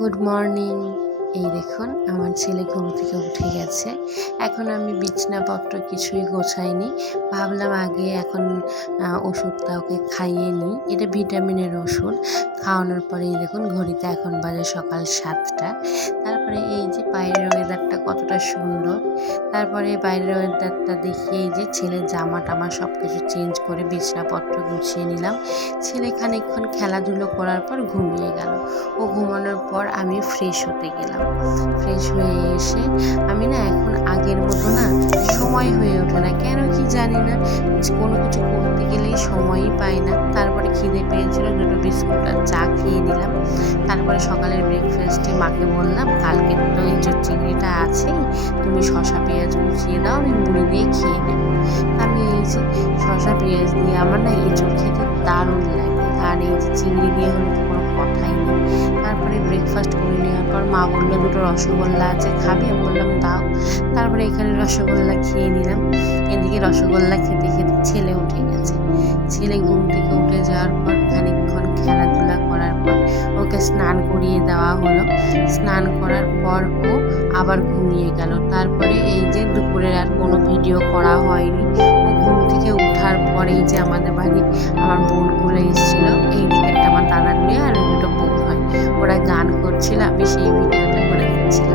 Good morning. এই দেখুন আমার ছেলে ঘুম থেকে উঠে গেছে। এখন আমি বিছানাপত্র কিছুই গোছাইনি। ভাবলাম আগে এখন ওষুধটা ওকে খাইয়ে নিই। এটা ভিটামিনের ওষুধ। খাওয়ানোর পরে এই দেখুন ঘড়িতে এখন বাজে সকাল ৭টা। তারপরে এই যে বাইরের ওয়েদারটা কতটা সুন্দর। তারপরে বাইরের ওয়েদারটা দেখে এই যে ছেলের জামা-টামা সব কিছু চেঞ্জ করে বিছানাপত্র গুছিয়ে নিলাম। ছেলে খানিকক্ষণ খেলাধুলো করার পর ঘুমিয়ে গেল। ও ঘুমানোর পর আমি ফ্রেশ হতে গেলাম। ফ্রেশ হয়ে এসে আমি না এখন আগের মতো না সময় হয়ে ওঠে না, কেন কি জানি না। কোনো কিছু করতে গেলেই সময়ই পাই না। তারপরে খিদে পেয়েছিল, দুটো বিস্কুট আর চা খেয়ে নিলাম। তারপরে সকালের ব্রেকফাস্টে মাকে বললাম, কালকে তো এই যে চিংড়িটা আছেই, তুমি শসা পেঁয়াজ কুচিয়ে দাও, আমি মুড়ি দিয়ে খেয়ে নেব। আমি এই যে শসা পেঁয়াজ দিয়ে আমার না এঁচোড় খেতে দারুণ লাগে, আর এই যে চিংড়ি দিয়ে হলে তো কোনো কথাই নেই। তারপরে ব্রেকফাস্ট করে নেওয়ার পর মা বললো, দুটো রসগোল্লা আছে, খাবি? আমি বললাম দাও। তারপরে এখানে রসগোল্লা খেয়ে নিলাম। এদিকে রসগোল্লা খেতে খেতে ছেলে উঠে গেছে। ছেলে ঘুম থেকে উঠে যাওয়ার পর খানিকক্ষণ খেলাধুলা করার পর ওকে স্নান করিয়ে দেওয়া হলো। স্নান করার পর ও আবার ঘুমিয়ে গেল। তারপরে এই যে দুপুরের আর কোনো ভিডিও করা হয়নি। ও ঘুম থেকে উঠার পরেই যে আমাদের বাড়ি আমার বোনগুলো এসেছিলো, এই দিকেরটা আমার দাদার মেয়ে আর ওই দুটো বোন হয়, ওরা গান করছিল, আমি সেই ভিডিওটা করে দিচ্ছিলাম।